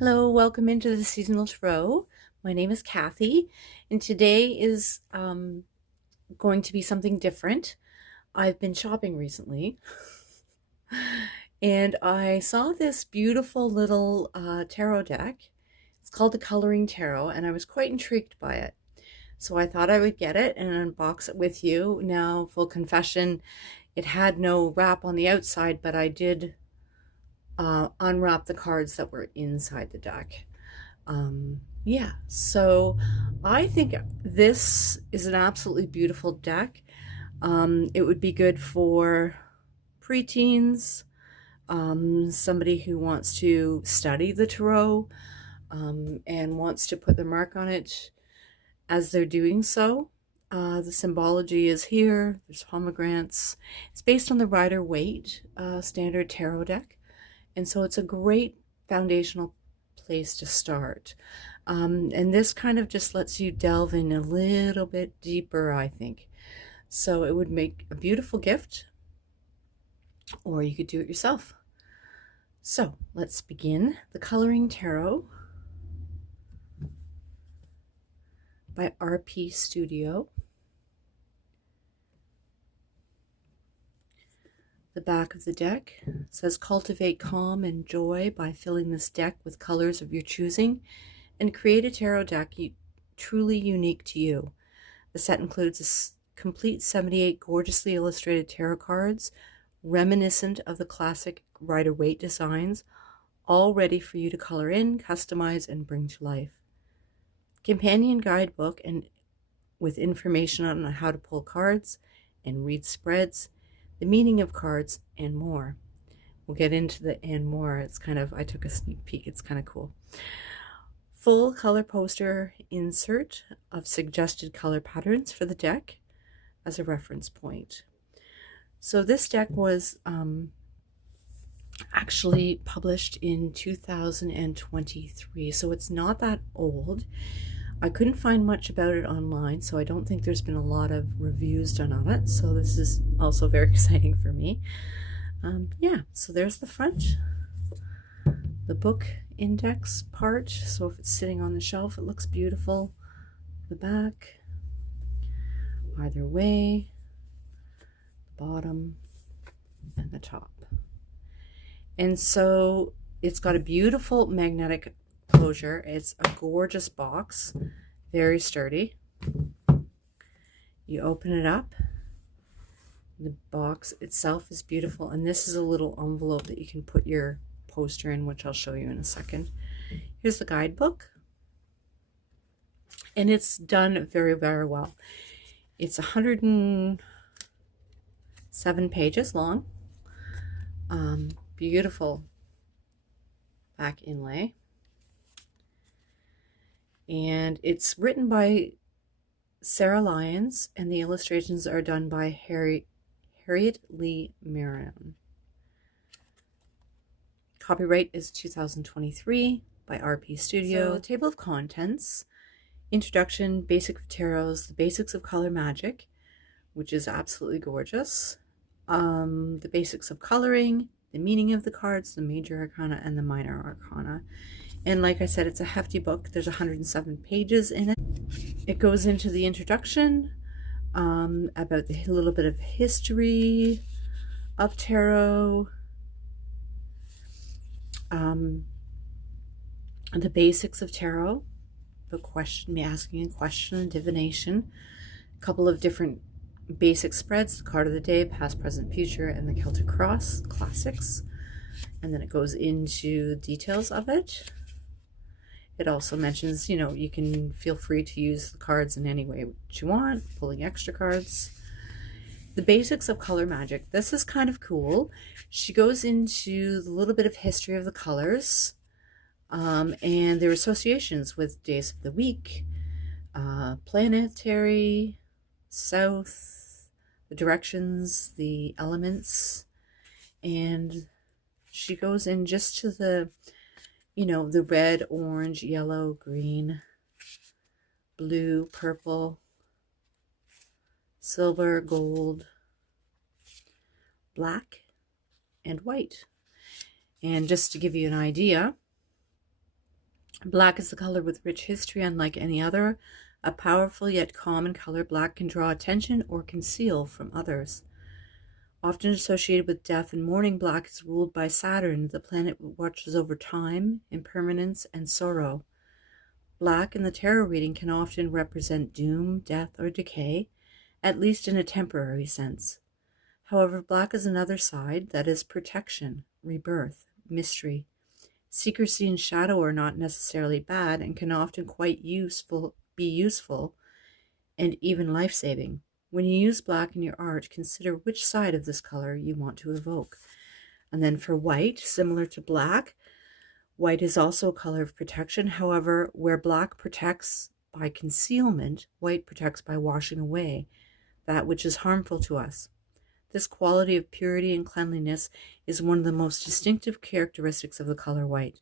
Hello, welcome into the Seasonal Tarot. My name is Kathy, and today is going to be something different. I've been shopping recently, and I saw this beautiful little tarot deck. It's called the Coloring Tarot, and I was quite intrigued by it. So I thought I would get it and unbox it with you. Now, full confession, it had no wrap on the outside, but I did unwrap the cards that were inside the deck. Yeah, so I think this is an absolutely beautiful deck. It would be good for preteens, somebody who wants to study the tarot, and wants to put their mark on it as they're doing so. The symbology is here. There's pomegranates. It's based on the rider-waite standard tarot deck. And so it's a great foundational place to start. And this kind of just lets you delve in a little bit deeper, I think. So it would make a beautiful gift, or you could do it yourself. So let's begin the Coloring Tarot by RP Studio. The back of the deck says, cultivate calm and joy by filling this deck with colors of your choosing and create a tarot deck truly unique to you. The set includes a complete 78 gorgeously illustrated tarot cards, reminiscent of the classic rider-waite designs, all ready for you to color in, customize, and bring to life. Companion guidebook and with information on how to pull cards and read spreads, the meaning of cards, and more. We'll get into the and more. It's kind of, I took a sneak peek. It's kind of cool. Full color poster insert of suggested color patterns for the deck as a reference point. So this deck was actually published in 2023, so it's not that old. I couldn't find much about it online, so I don't think there's been a lot of reviews done on it. So this is also very exciting for me. Yeah, so there's the front, the book index part. So if it's sitting on the shelf, it looks beautiful. The back, either way, the bottom, and the top. And so it's got a beautiful magnetic closure. It's a gorgeous box, very sturdy. You open it up. The box itself is beautiful, and this is a little envelope that you can put your poster in, which I'll show you in a second. Here's the guidebook, and it's done very, very well. It's 107 pages long. Beautiful back inlay. And it's written by Sarah Lyons, and the illustrations are done by Harriet Lee Maron. Copyright is 2023 by RP Studio. So, the table of contents, introduction, basic of tarots, the basics of color magic, which is absolutely gorgeous, the basics of coloring, the meaning of the cards, the major arcana, and the minor arcana. And like I said, it's a hefty book. There's 107 pages in it. It goes into the introduction, about a little bit of history of tarot, the basics of tarot, asking a question, and divination, a couple of different basic spreads, the card of the day, past, present, future, and the Celtic Cross classics. And then it goes into details of it. It also mentions, you can feel free to use the cards in any way that you want, pulling extra cards. The basics of color magic. This is kind of cool. She goes into the little bit of history of the colors, and their associations with days of the week, planetary, south, the directions, the elements, and she goes in just to the the red, orange, yellow, green, blue, purple, silver, gold, black, and white. And just to give you an idea, Black is a color with rich history unlike any other. A powerful yet common color, black can draw attention or conceal from others. Often associated with death and mourning, black is ruled by Saturn, the planet that watches over time, impermanence, and sorrow. Black in the tarot reading can often represent doom, death, or decay, at least in a temporary sense. However, black is another side, that is protection, rebirth, mystery. Secrecy and shadow are not necessarily bad and can often be useful and even life-saving. When you use black in your art, consider which side of this color you want to evoke. And then for white, similar to black, white is also a color of protection. However, where black protects by concealment, white protects by washing away that which is harmful to us. This quality of purity and cleanliness is one of the most distinctive characteristics of the color white.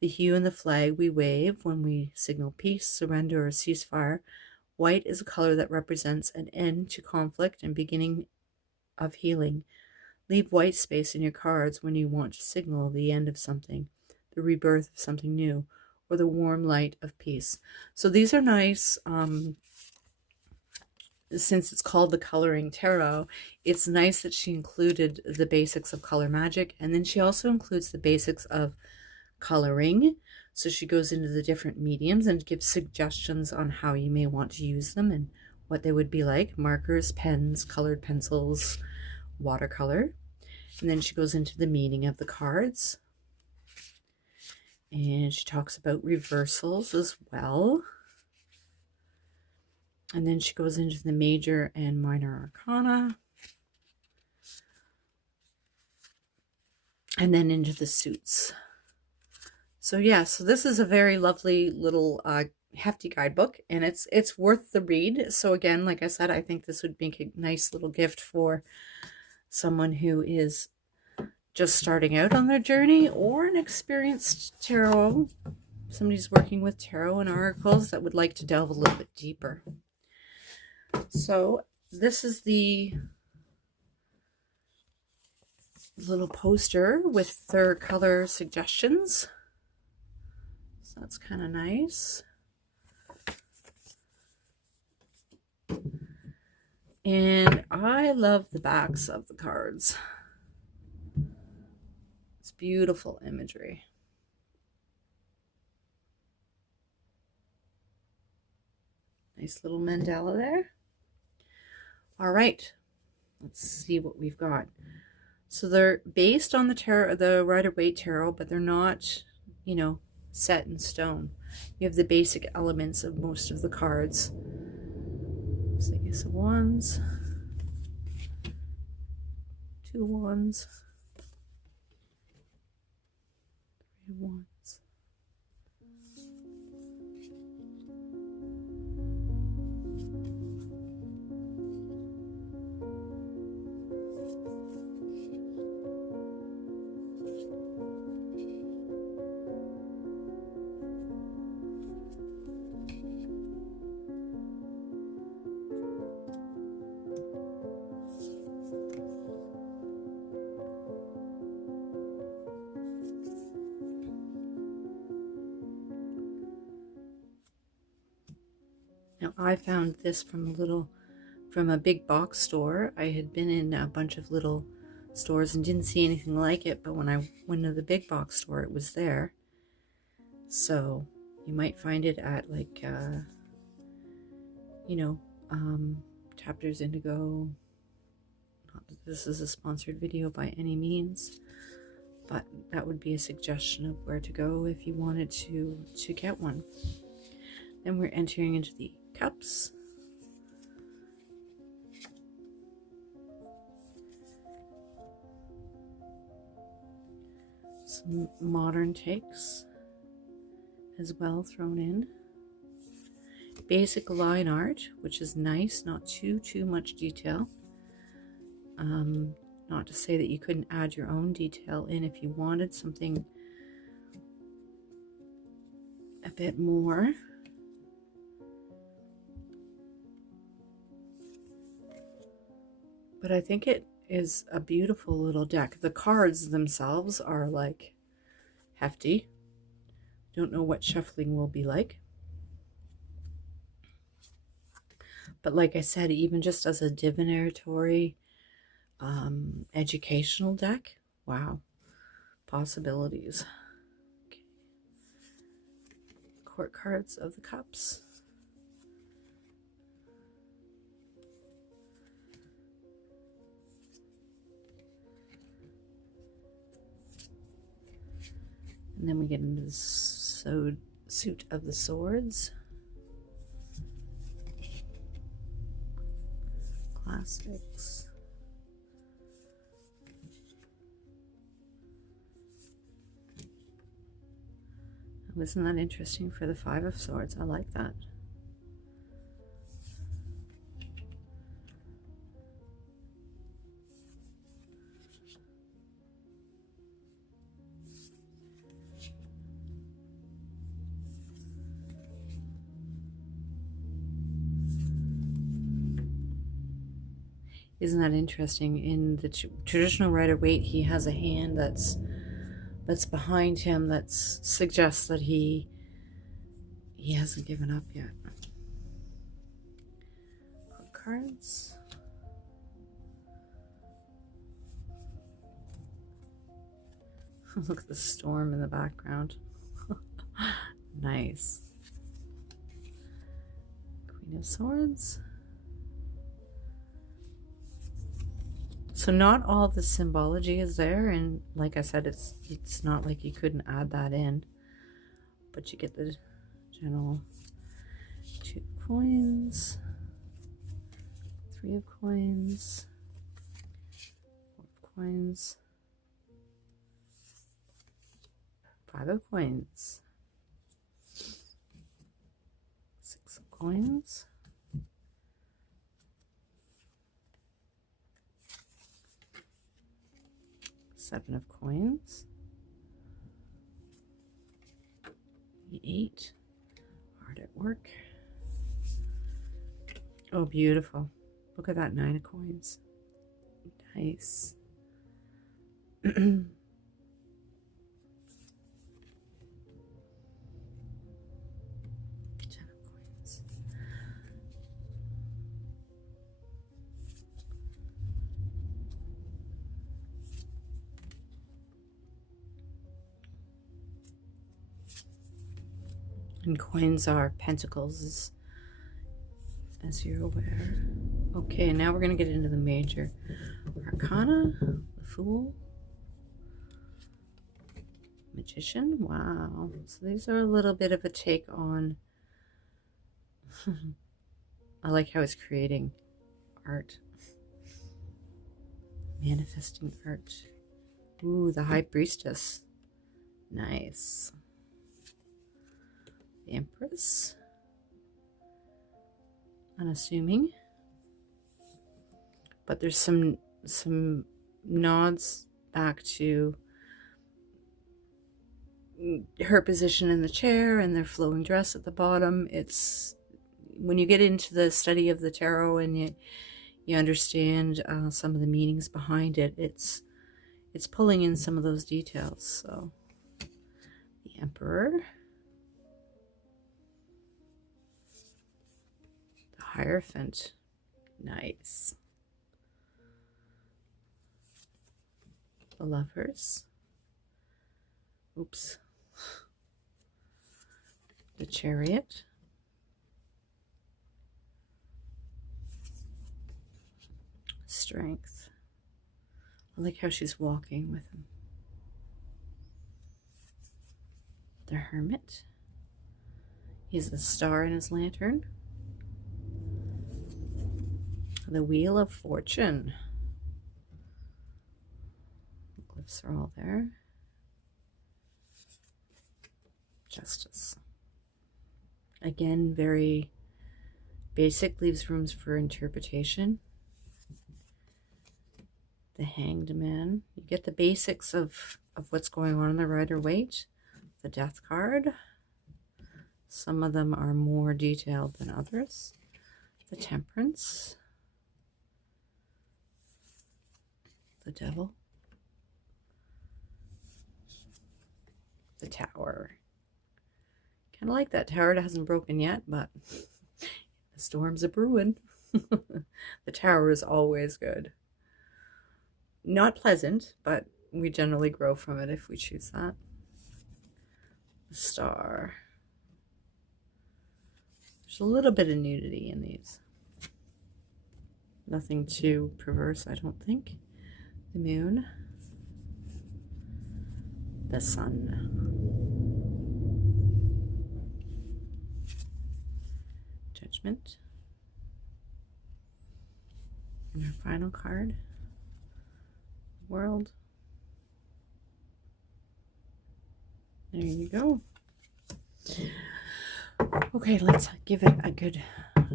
The hue and the flag we wave when we signal peace, surrender, or ceasefire. White is a color that represents an end to conflict and beginning of healing. Leave white space in your cards when you want to signal the end of something, the rebirth of something new, or the warm light of peace. So these are nice. Since it's called the Coloring Tarot, it's nice that she included the basics of color magic, and then she also includes the basics of coloring. So she goes into the different mediums and gives suggestions on how you may want to use them and what they would be like: markers, pens, colored pencils, watercolor. And then she goes into the meaning of the cards, and she talks about reversals as well. And then she goes into the major and minor arcana. And then into the suits. So yeah, so this is a very lovely little hefty guidebook, and it's worth the read. So again, like I said, I think this would make a nice little gift for someone who is just starting out on their journey, or an experienced tarot, somebody who's working with tarot and oracles that would like to delve a little bit deeper. So this is the little poster with their color suggestions. So that's kind of nice. And I love the backs of the cards. It's beautiful imagery. Nice little mandala there. All right, let's see what we've got. So they're based on the tarot, the rider-waite tarot, but they're not, you know, set in stone. You have the basic elements of most of the cards. So Ace of Wands, 2 Wands, 3 Wands. Now I found this from a big box store. I had been in a bunch of little stores and didn't see anything like it, but when I went to the big box store, it was there. So you might find it at like, Chapters Indigo. Not that this is a sponsored video by any means, but that would be a suggestion of where to go if you wanted to get one. Then we're entering into the cups. Some modern takes as well thrown in. Basic line art, which is nice, not too much detail. Not to say that you couldn't add your own detail in if you wanted something a bit more. But I think it is a beautiful little deck. The cards themselves are like hefty. Don't know what shuffling will be like. But like I said, even just as a divinatory educational deck, wow, possibilities. Okay. Court cards of the cups. And then we get into the suit of the swords. Classics. Isn't that interesting for the Five of Swords? I like that. Isn't that interesting? In the traditional rider-waite, he has a hand that's behind him that suggests that he hasn't given up yet. Cards. Look at the storm in the background. Nice. Queen of Swords. So not all the symbology is there, and like I said, it's not like you couldn't add that in, but you get the general 2 of coins, 3 of coins, 4 of coins, 5 of coins, 6 of coins, 7 of coins, the 8, hard at work. Oh, beautiful. Look at that 9 of coins. Nice. 10 of coins. And coins are pentacles, as you're aware. Okay, now we're going to get into the major arcana. The Fool. Magician. Wow. So these are a little bit of a take on... I like how it's creating art. Manifesting art. Ooh, the High Priestess. Nice. The Empress. Unassuming. But there's some nods back to her position in the chair and their flowing dress at the bottom. It's when you get into the study of the tarot and you understand some of the meanings behind it, it's pulling in some of those details. So the Emperor, the Hierophant, nice. The Lovers, oops, the Chariot, Strength. I like how she's walking with him. The Hermit, he's the star in his lantern. The Wheel of Fortune. The glyphs are all there. Justice. Again, very basic, leaves rooms for interpretation. The Hanged Man. You get the basics of what's going on in the rider-waite. The Death card. Some of them are more detailed than others. The Temperance. The Devil. The Tower. I like that tower. It hasn't broken yet, but the storms are brewing. The tower is always good. Not pleasant, but we generally grow from it if we choose that. The star. There's a little bit of nudity in these. Nothing too perverse, I don't think. The moon. The sun. Judgment. And our final card. World. There you go. Okay, let's give it a good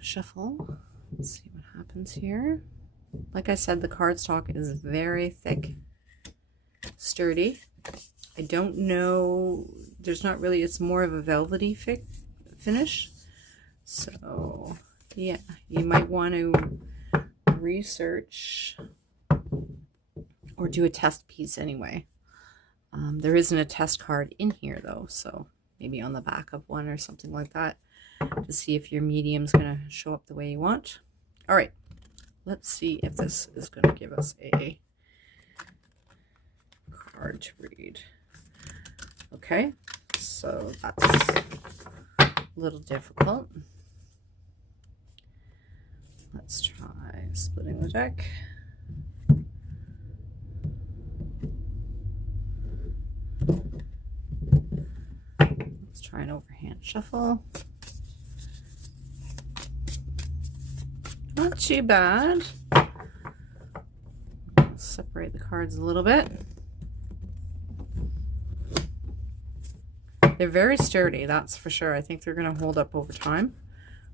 shuffle. Let's see what happens here. Like I said, the cardstock is very thick, sturdy. I don't know, there's not really, it's more of a velvety finish. So yeah, you might want to research or do a test piece anyway. There isn't a test card in here though, so maybe on the back of one or something like that to see if your medium's going to show up the way you want. All right, let's see if this is going to give us a card to read. Okay, so that's a little difficult. Let's try splitting the deck. Let's try an overhand shuffle. Not too bad. Let's separate the cards a little bit. They're very sturdy, that's for sure. I think they're going to hold up over time,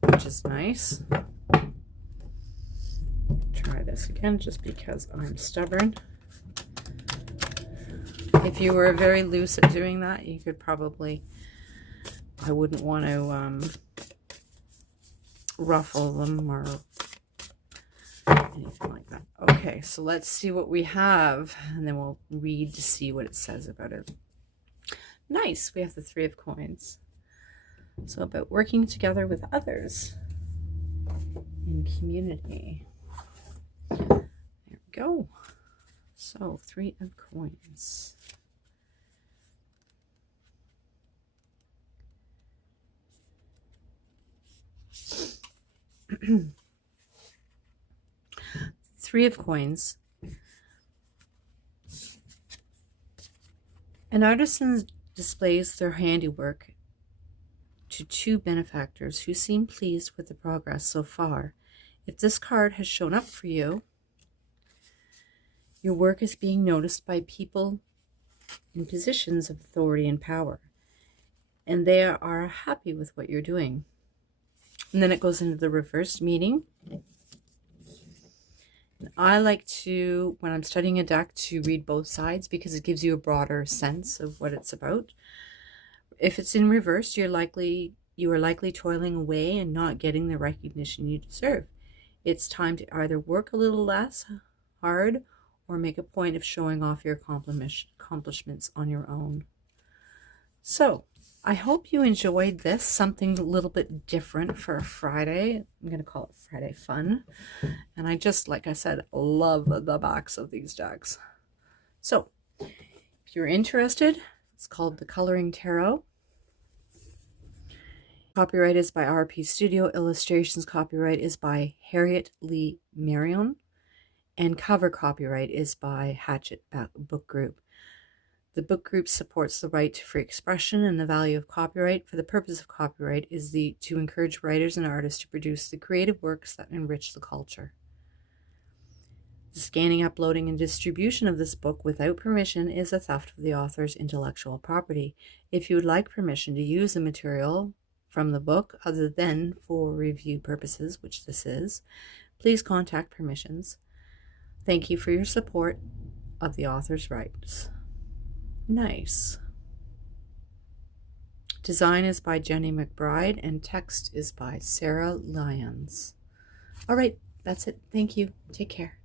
which is nice. Try this again just because I'm stubborn. If you were very loose at doing that, you could probably, I wouldn't want to ruffle them or anything like that. Okay, so let's see what we have, and then we'll read to see what it says about it. Nice, we have the Three of Coins. So about working together with others in community. There we go. So, Three of Coins. Three of Coins. An artisan displays their handiwork to two benefactors who seem pleased with the progress so far. If this card has shown up for you, your work is being noticed by people in positions of authority and power, and they are happy with what you're doing. And then it goes into the reversed meaning. I like to, when I'm studying a deck, to read both sides because it gives you a broader sense of what it's about. If it's in reverse, you are likely toiling away and not getting the recognition you deserve. It's time to either work a little less hard or make a point of showing off your accomplishments on your own. So, I hope you enjoyed this, something a little bit different for a Friday. I'm going to call it Friday Fun. And I just, like I said, love the backs of these decks. So, if you're interested, it's called the Coloring Tarot. Copyright is by RP Studio. Illustrations copyright is by Harriet Lee Marion. And cover copyright is by Hatchet Book Group. The book group supports the right to free expression, and the value of copyright for the purpose of copyright is to encourage writers and artists to produce the creative works that enrich the culture. The scanning, uploading, and distribution of this book without permission is a theft of the author's intellectual property. If you would like permission to use the material from the book other than for review purposes, which this is, please contact Permissions. Thank you for your support of the author's rights. Nice. Design is by Jenny McBride and text is by Sarah Lyons. All right, that's it. Thank you. Take care.